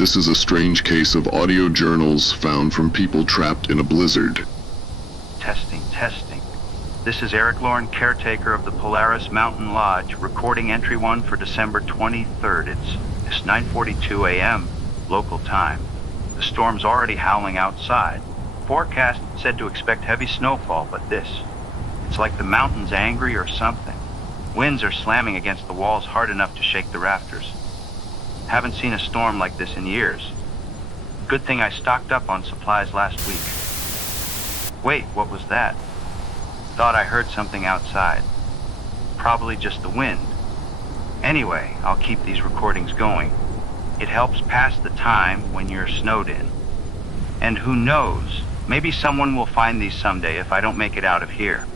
This is a strange case of audio journals found from people trapped in a blizzard. Testing. This is Eric Lorne, caretaker of the Polaris Mountain Lodge, recording entry 1 for December 23rd. It's 9:42 a.m. local time. The storm's already howling outside. Forecast said to expect heavy snowfall, but it's like the mountain's angry or something. Winds are slamming against the walls hard enough to shake the rafters. Haven't seen a storm like this in years. Good thing I stocked up on supplies last week. Wait, what was that? Thought I heard something outside. Probably just the wind. Anyway, I'll keep these recordings going. It helps pass the time when you're snowed in. And who knows, maybe someone will find these someday if I don't make it out of here.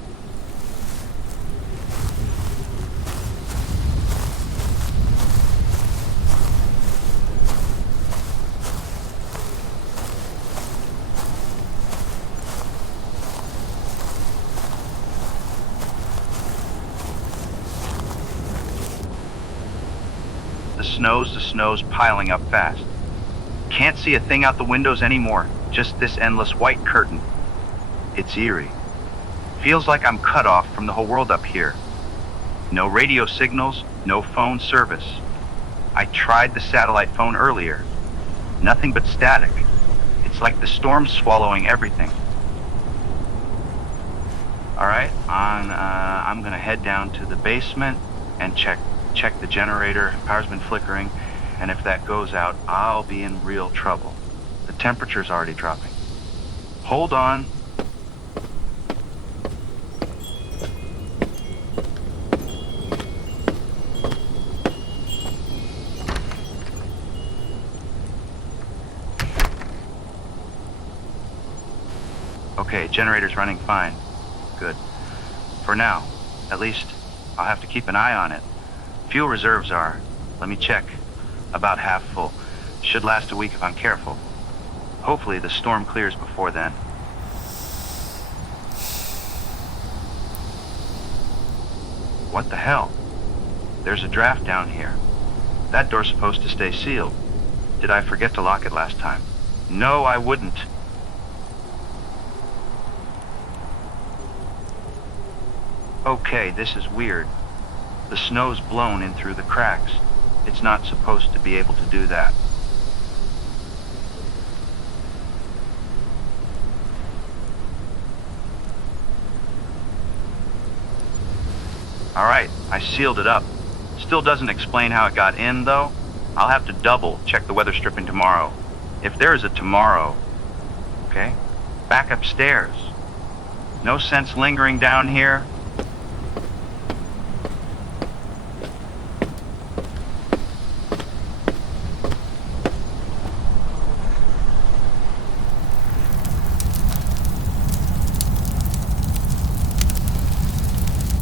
The snow's piling up fast. Can't see a thing out the windows anymore, just this endless white curtain. It's eerie. Feels like I'm cut off from the whole world up here. No radio signals, no phone service. I tried the satellite phone earlier. Nothing but static. It's like the storm's swallowing everything. All right, I'm gonna head down to the basement and check the generator. Power's been flickering, and if that goes out, I'll be in real trouble. The temperature's already dropping. Hold on. Okay, generator's running fine. Good. For now, at least, I'll have to keep an eye on it. Fuel reserves are, let me check, about half full. Should last a week if I'm careful. Hopefully the storm clears before then. What the hell? There's a draft down here. That door's supposed to stay sealed. Did I forget to lock it last time? No, I wouldn't. Okay, this is weird. The snow's blown in through the cracks. It's not supposed to be able to do that. All right, I sealed it up. Still doesn't explain how it got in, though. I'll have to double check the weather stripping tomorrow. If there is a tomorrow, okay? Back upstairs. No sense lingering down here.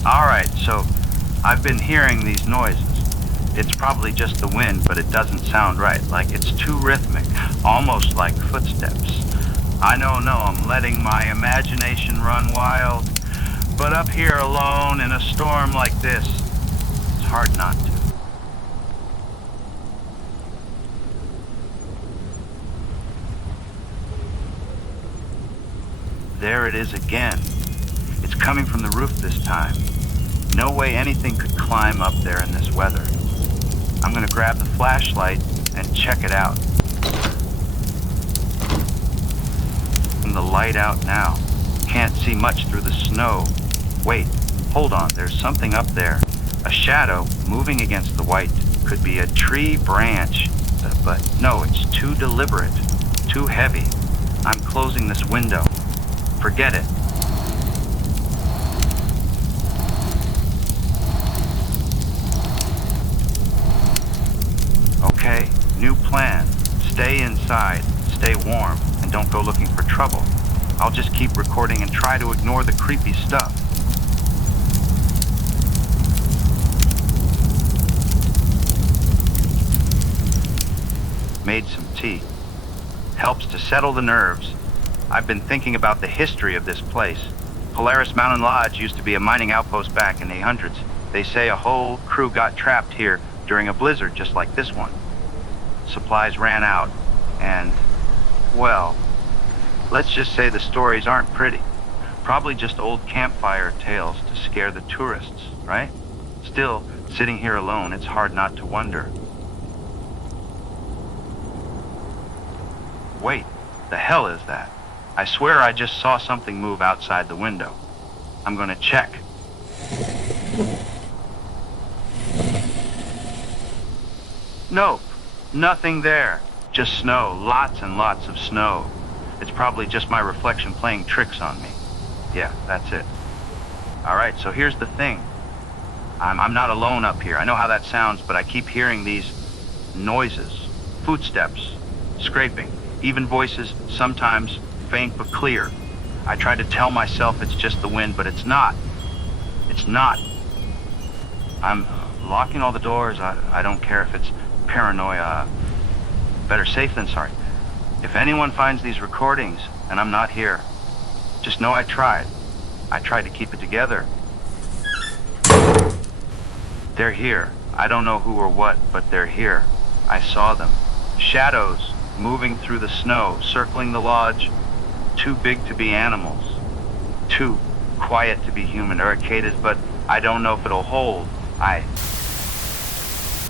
Alright, so I've been hearing these noises. It's probably just the wind, but it doesn't sound right. Like it's too rhythmic, almost like footsteps. I know, I'm letting my imagination run wild. But up here alone in a storm like this, it's hard not to. There it is again. It's coming from the roof this time. No way anything could climb up there in this weather. I'm gonna grab the flashlight and check it out. And the light out now. Can't see much through the snow. Wait, hold on, there's something up there. A shadow moving against the white. Could be a tree branch, but no, it's too deliberate, too heavy. I'm closing this window. Forget it. Okay, new plan. Stay inside, stay warm, and don't go looking for trouble. I'll just keep recording and try to ignore the creepy stuff. Made some tea. Helps to settle the nerves. I've been thinking about the history of this place. Polaris Mountain Lodge used to be a mining outpost back in the 800s. They say a whole crew got trapped here during a blizzard just like this one. supplies ran out, and, well, let's just say the stories aren't pretty. Probably just old campfire tales to scare the tourists, right? Still, sitting here alone, it's hard not to wonder. Wait, the hell is that? I swear I just saw something move outside the window. I'm gonna check. Nope, nothing there. Just snow, lots and lots of snow. It's probably just my reflection playing tricks on me. Yeah, that's it. All right, so here's the thing. I'm not alone up here. I know how that sounds, but I keep hearing these noises, footsteps, scraping, even voices, sometimes faint but clear. I try to tell myself it's just the wind, but it's not. It's not. I'm locking all the doors. I don't care if it's paranoia. Better safe than sorry. If anyone finds these recordings and I'm not here, just know I tried. I tried to keep it together. They're here. I don't know who or what, but they're here. I saw them. Shadows moving through the snow, circling the lodge. Too big to be animals. Too quiet to be human. Irritated, but I don't know if it'll hold.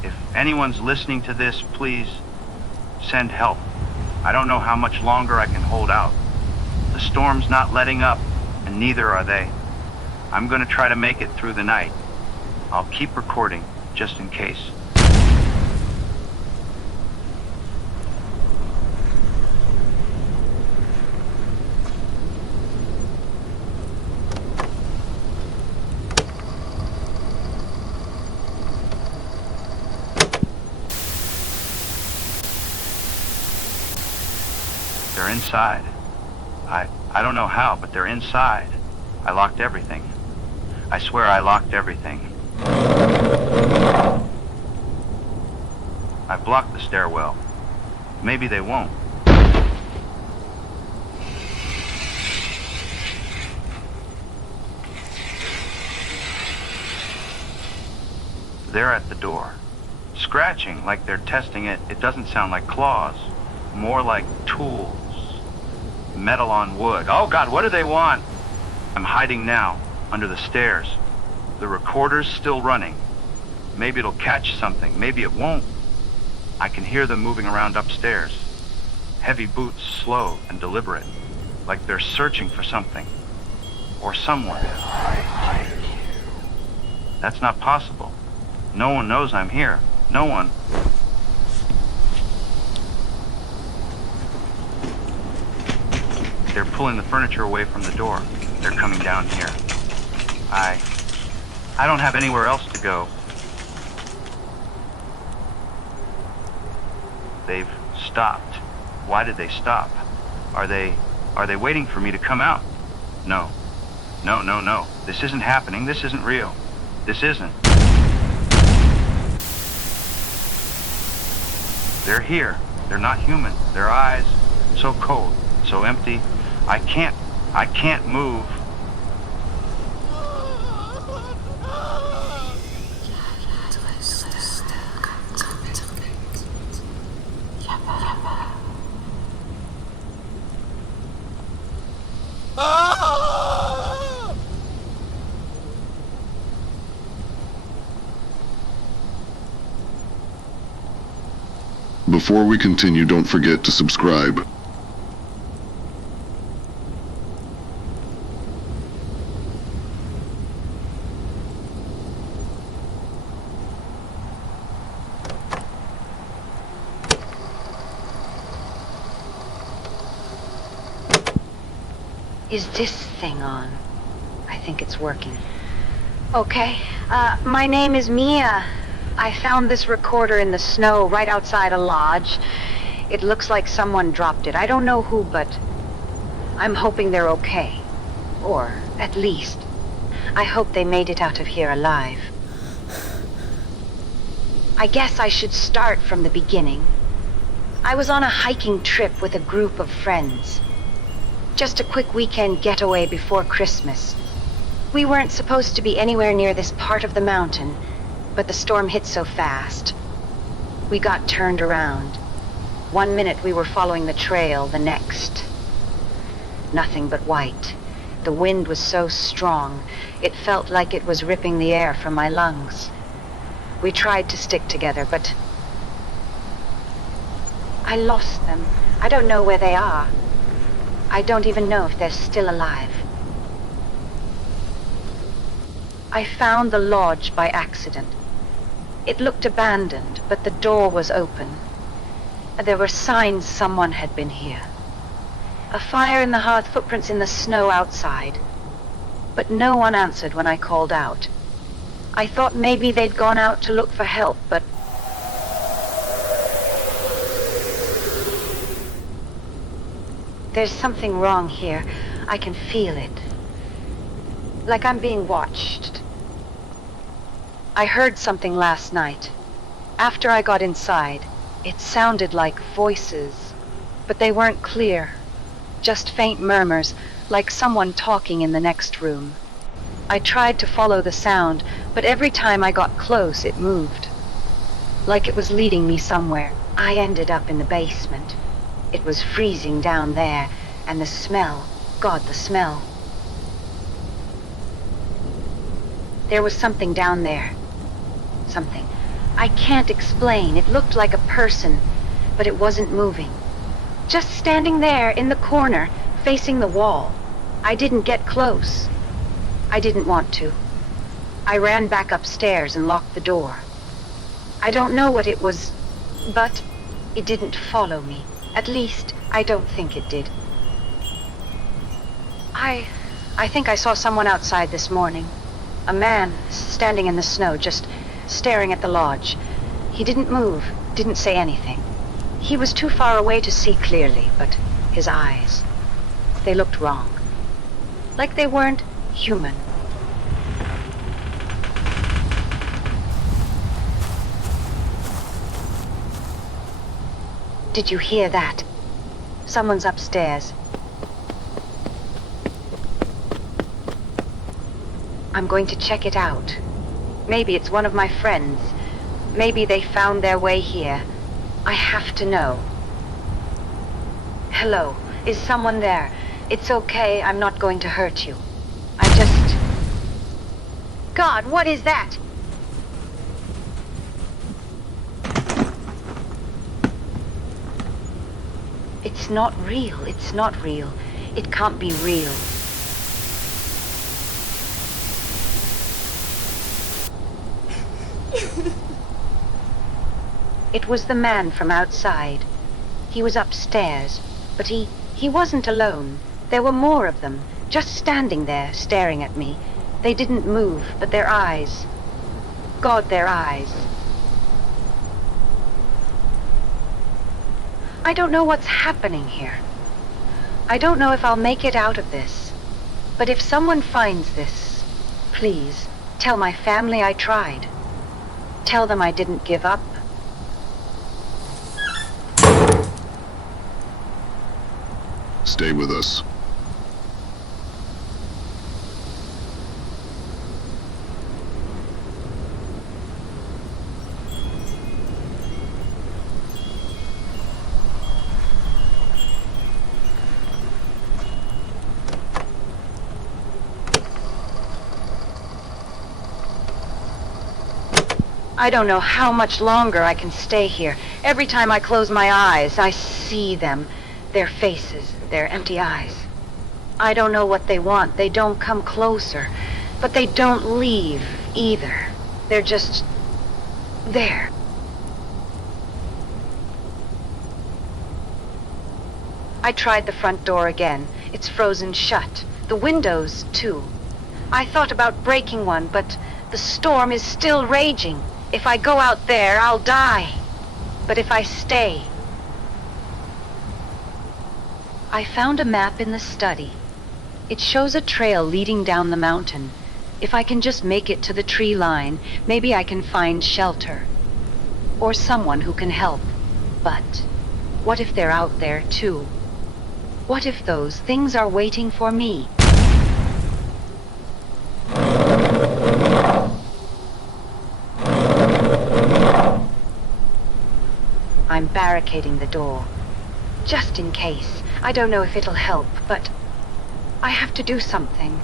If anyone's listening to this, please send help. I don't know how much longer I can hold out. The storm's not letting up, and neither are they. I'm gonna try to make it through the night. I'll keep recording, just in case. They're inside. I don't know how, but they're inside. I locked everything. I swear I locked everything. I blocked the stairwell. Maybe they won't. They're at the door. Scratching like they're testing it. It doesn't sound like claws. More like tools. Metal on wood. Oh God, what do they want? I'm hiding now, under the stairs. The recorder's still running. Maybe it'll catch something, maybe it won't. I can hear them moving around upstairs. Heavy boots, slow and deliberate, like they're searching for something. Or someone. That's not possible. No one knows I'm here. No one. They're pulling the furniture away from the door. They're coming down here. I don't have anywhere else to go. They've stopped. Why did they stop? Are they waiting for me to come out? No. No. This isn't happening. This isn't real. This isn't. They're here. They're not human. Their eyes, so cold, so empty. I can't move. Before we continue, don't forget to subscribe. Is this thing on? I think it's working. Okay. My name is Mia. I found this recorder in the snow right outside a lodge. It looks like someone dropped it. I don't know who, but I'm hoping they're okay. Or, at least, I hope they made it out of here alive. I guess I should start from the beginning. I was on a hiking trip with a group of friends. Just a quick weekend getaway before Christmas. We weren't supposed to be anywhere near this part of the mountain, but the storm hit so fast. We got turned around. One minute we were following the trail, the next. Nothing but white. The wind was so strong, it felt like it was ripping the air from my lungs. We tried to stick together, but I lost them. I don't know where they are. I don't even know if they're still alive. I found the lodge by accident. It looked abandoned, but the door was open. There were signs someone had been here. A fire in the hearth, footprints in the snow outside. But no one answered when I called out. I thought maybe they'd gone out to look for help, but there's something wrong here. I can feel it. Like I'm being watched. I heard something last night. After I got inside, it sounded like voices, but they weren't clear. Just faint murmurs, like someone talking in the next room. I tried to follow the sound, but every time I got close, it moved. Like it was leading me somewhere. I ended up in the basement. It was freezing down there, and the smell, God, the smell. There was something down there. Something. I can't explain. It looked like a person, but it wasn't moving. Just standing there in the corner, facing the wall. I didn't get close. I didn't want to. I ran back upstairs and locked the door. I don't know what it was, but it didn't follow me. At least, I don't think it did. I think I saw someone outside this morning. A man standing in the snow, just staring at the lodge. He didn't move, didn't say anything. He was too far away to see clearly, but his eyes, they looked wrong. Like they weren't human. Did you hear that? Someone's upstairs. I'm going to check it out. Maybe it's one of my friends. Maybe they found their way here. I have to know. Hello, is someone there? It's okay, I'm not going to hurt you. God, what is that? It's not real, it's not real. It can't be real. It was the man from outside. He was upstairs, but he wasn't alone. There were more of them, just standing there, staring at me. They didn't move, but their eyes. God, their eyes. I don't know what's happening here. I don't know if I'll make it out of this. But if someone finds this, please, tell my family I tried. Tell them I didn't give up. Stay with us. I don't know how much longer I can stay here. Every time I close my eyes, I see them. Their faces, their empty eyes. I don't know what they want. They don't come closer. But they don't leave, either. They're just there. I tried the front door again. It's frozen shut. The windows, too. I thought about breaking one, but the storm is still raging. If I go out there, I'll die. But if I stay... I found a map in the study. It shows a trail leading down the mountain. If I can just make it to the tree line, maybe I can find shelter. Or someone who can help. But what if they're out there, too? What if those things are waiting for me? I'm barricading the door. Just in case. I don't know if it'll help, but I have to do something.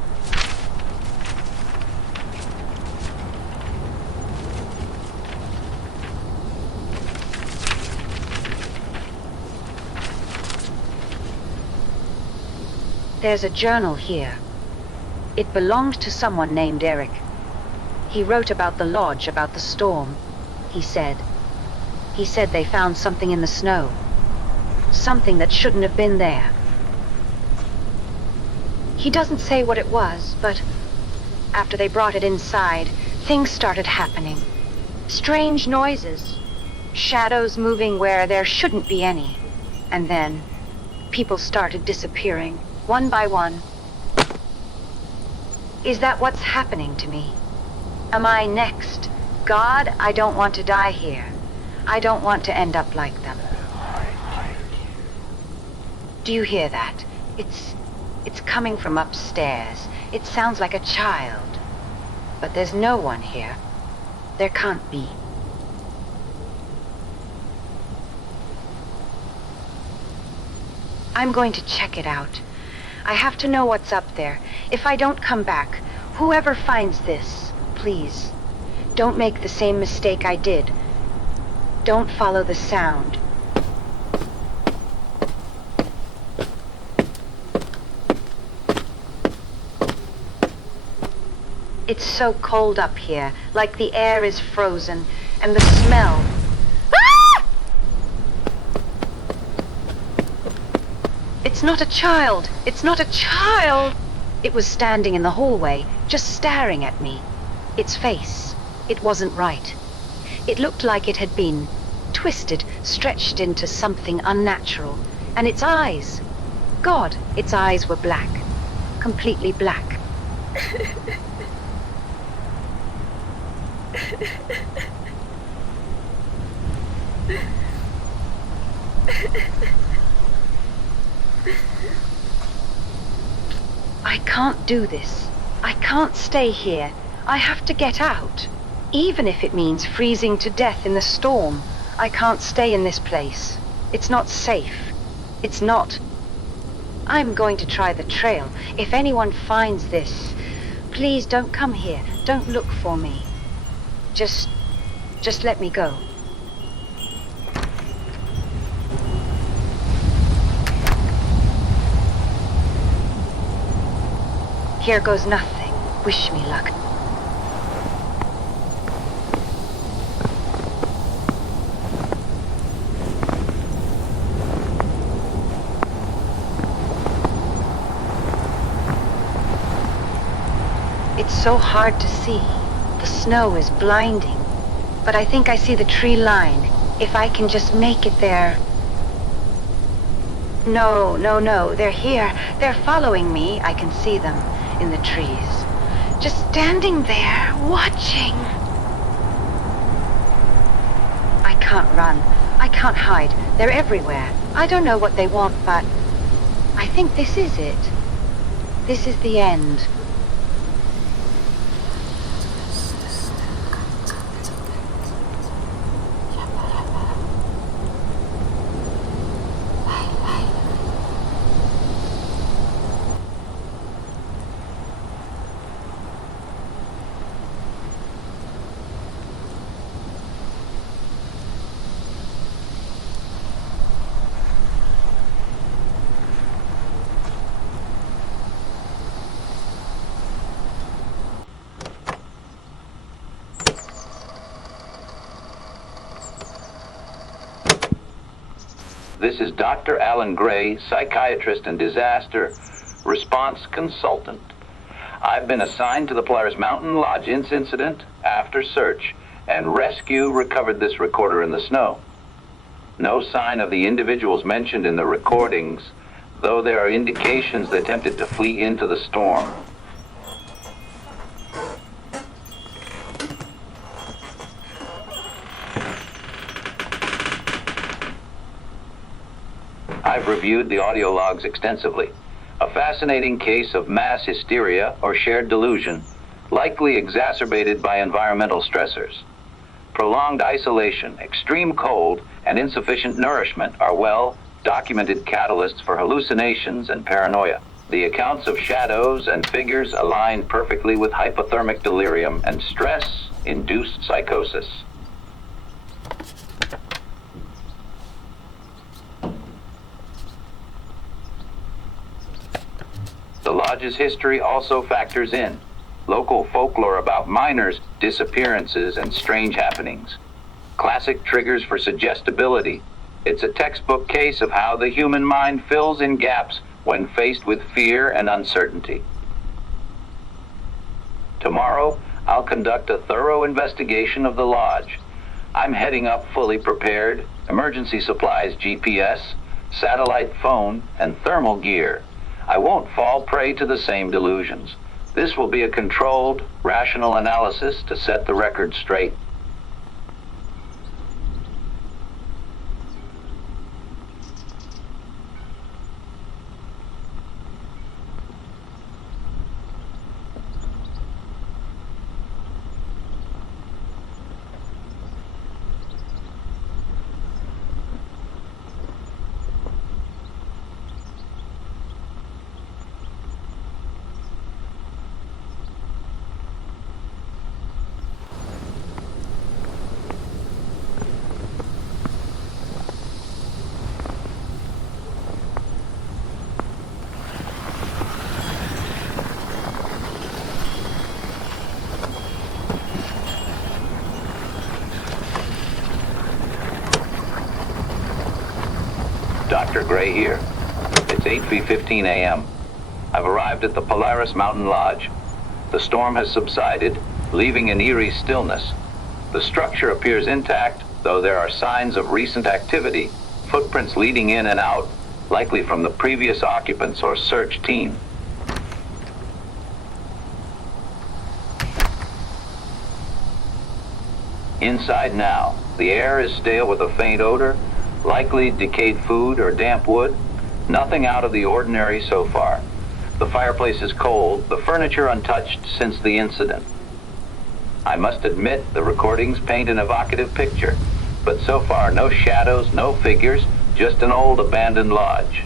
There's a journal here. It belonged to someone named Eric. He wrote about the lodge, about the storm. He said they found something in the snow. Something that shouldn't have been there. He doesn't say what it was, but after they brought it inside, things started happening. Strange noises. Shadows moving where there shouldn't be any. And then people started disappearing. One by one. Is that what's happening to me? Am I next? God, I don't want to die here. I don't want to end up like them. Do you hear that? It's coming from upstairs. It sounds like a child. But there's no one here. There can't be. I'm going to check it out. I have to know what's up there. If I don't come back, whoever finds this, please, don't make the same mistake I did. Don't follow the sound. It's so cold up here, like the air is frozen, and the smell. It's not a child! It's not a child! It was standing in the hallway, just staring at me. Its face, it wasn't right. It looked like it had been twisted, stretched into something unnatural. And its eyes, God, its eyes were black. Completely black. I can't do this. I can't stay here. I have to get out. Even if it means freezing to death in the storm, I can't stay in this place. It's not safe. It's not. I'm going to try the trail. If anyone finds this, please don't come here. Don't look for me. Just let me go. Here goes nothing. Wish me luck. It's so hard to see. The snow is blinding. But I think I see the tree line. If I can just make it there. No. They're here. They're following me. I can see them in the trees. Just standing there, watching. I can't run. I can't hide. They're everywhere. I don't know what they want, but I think this is it. This is the end. This is Dr. Alan Gray, psychiatrist and disaster response consultant. I've been assigned to the Polaris Mountain Lodge incident after search and rescue recovered this recorder in the snow. No sign of the individuals mentioned in the recordings, though there are indications they attempted to flee into the storm. I've reviewed the audio logs extensively. A fascinating case of mass hysteria or shared delusion, likely exacerbated by environmental stressors. Prolonged isolation, extreme cold, and insufficient nourishment are well-documented catalysts for hallucinations and paranoia. The accounts of shadows and figures align perfectly with hypothermic delirium and stress-induced psychosis. The lodge's history also factors in local folklore about miners' disappearances and strange happenings. Classic triggers for suggestibility. It's a textbook case of how the human mind fills in gaps when faced with fear and uncertainty. Tomorrow, I'll conduct a thorough investigation of the lodge. I'm heading up fully prepared, emergency supplies, GPS, satellite phone, and thermal gear. I won't fall prey to the same delusions. This will be a controlled, rational analysis to set the record straight. Dr. Gray here. It's 8:15 a.m. I've arrived at the Polaris Mountain Lodge. The storm has subsided, leaving an eerie stillness. The structure appears intact, though there are signs of recent activity, footprints leading in and out, likely from the previous occupants or search team. Inside now, the air is stale with a faint odor, likely decayed food or damp wood. Nothing out of the ordinary so far. The fireplace is cold, the furniture untouched since the incident. I must admit the recordings paint an evocative picture, but so far no shadows, no figures, just an old abandoned lodge.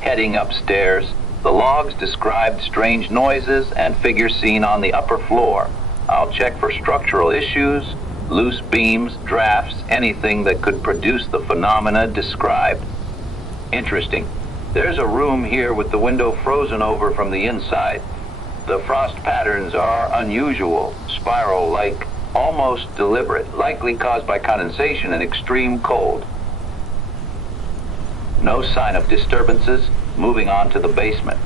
Heading upstairs, the logs described strange noises and figures seen on the upper floor. I'll check for structural issues, loose beams, drafts, anything that could produce the phenomena described. Interesting. There's a room here with the window frozen over from the inside. The frost patterns are unusual, spiral-like, almost deliberate, likely caused by condensation and extreme cold. No sign of disturbances. Moving on to the basement.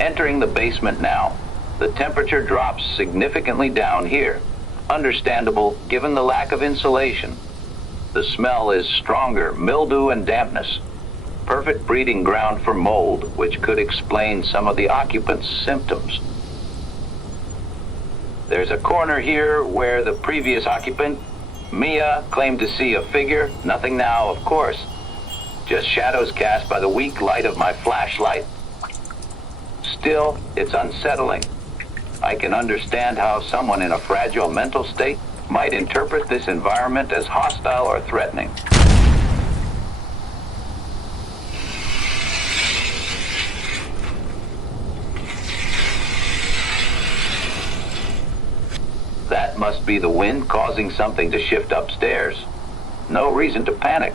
Entering the basement now. The temperature drops significantly down here. Understandable given the lack of insulation. The smell is stronger, mildew and dampness. Perfect breeding ground for mold, which could explain some of the occupants' symptoms. There's a corner here where the previous occupant, Mia, claimed to see a figure. Nothing now, of course. Just shadows cast by the weak light of my flashlight. Still, it's unsettling. I can understand how someone in a fragile mental state might interpret this environment as hostile or threatening. That must be the wind causing something to shift upstairs. No reason to panic.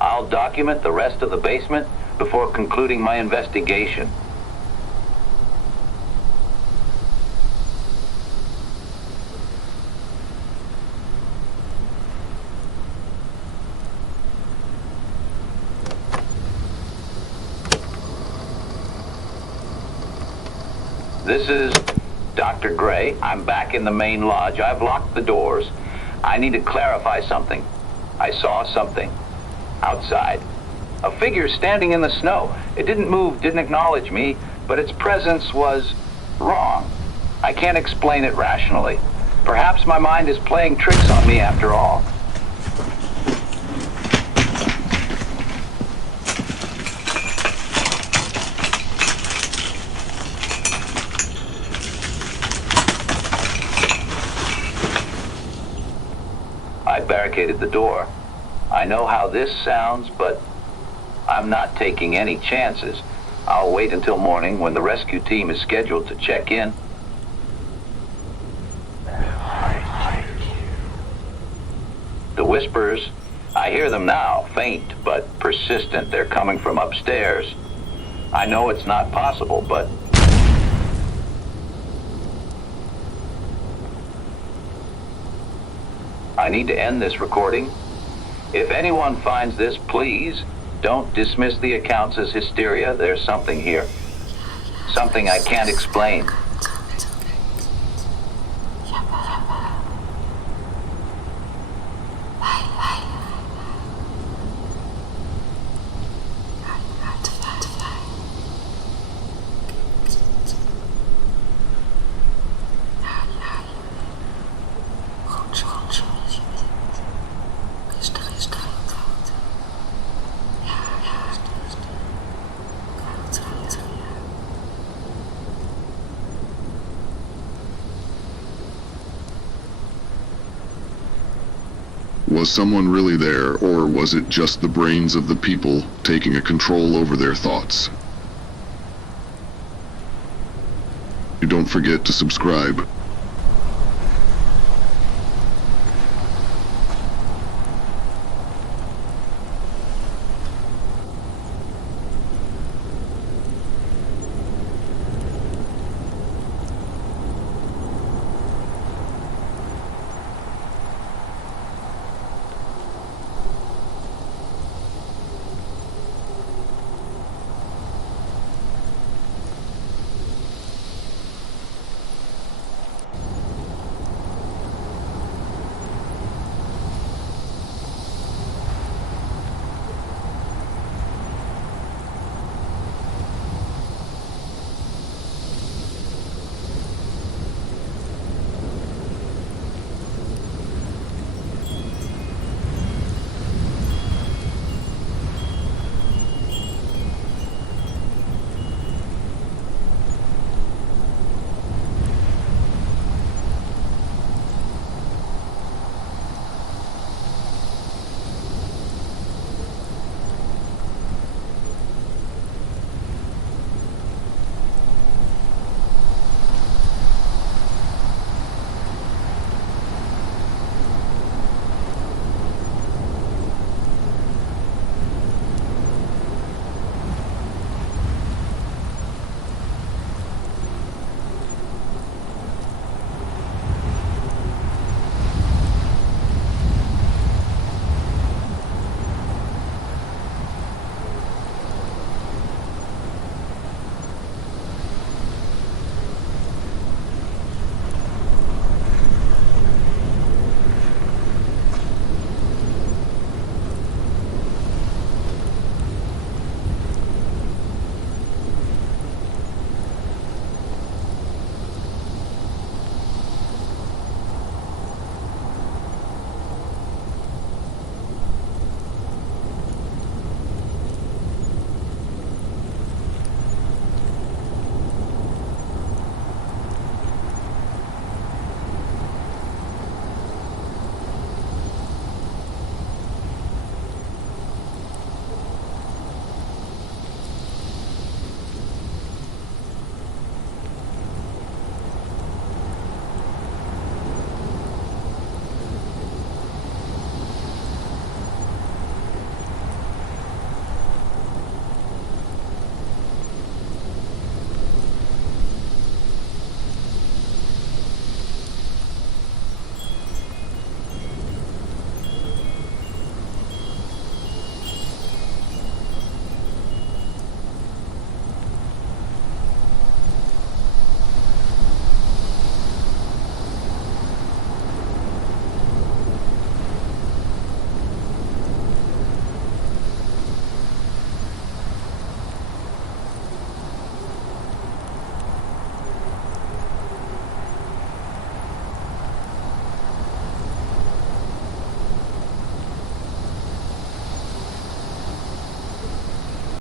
I'll document the rest of the basement before concluding my investigation. This is Dr. Gray. I'm back in the main lodge. I've locked the doors. I need to clarify something. I saw something outside. A figure standing in the snow. It didn't move, didn't acknowledge me, but its presence was wrong. I can't explain it rationally. Perhaps my mind is playing tricks on me after all. barricaded the door. I know how this sounds, but I'm not taking any chances. I'll wait until morning when the rescue team is scheduled to check in. The whispers, I hear them now, faint but persistent. They're coming from upstairs. I know it's not possible, but I need to end this recording. If anyone finds this, please don't dismiss the accounts as hysteria. There's something here. Something I can't explain. Was someone really there, or was it just the brains of the people taking a control over their thoughts? You don't forget to subscribe.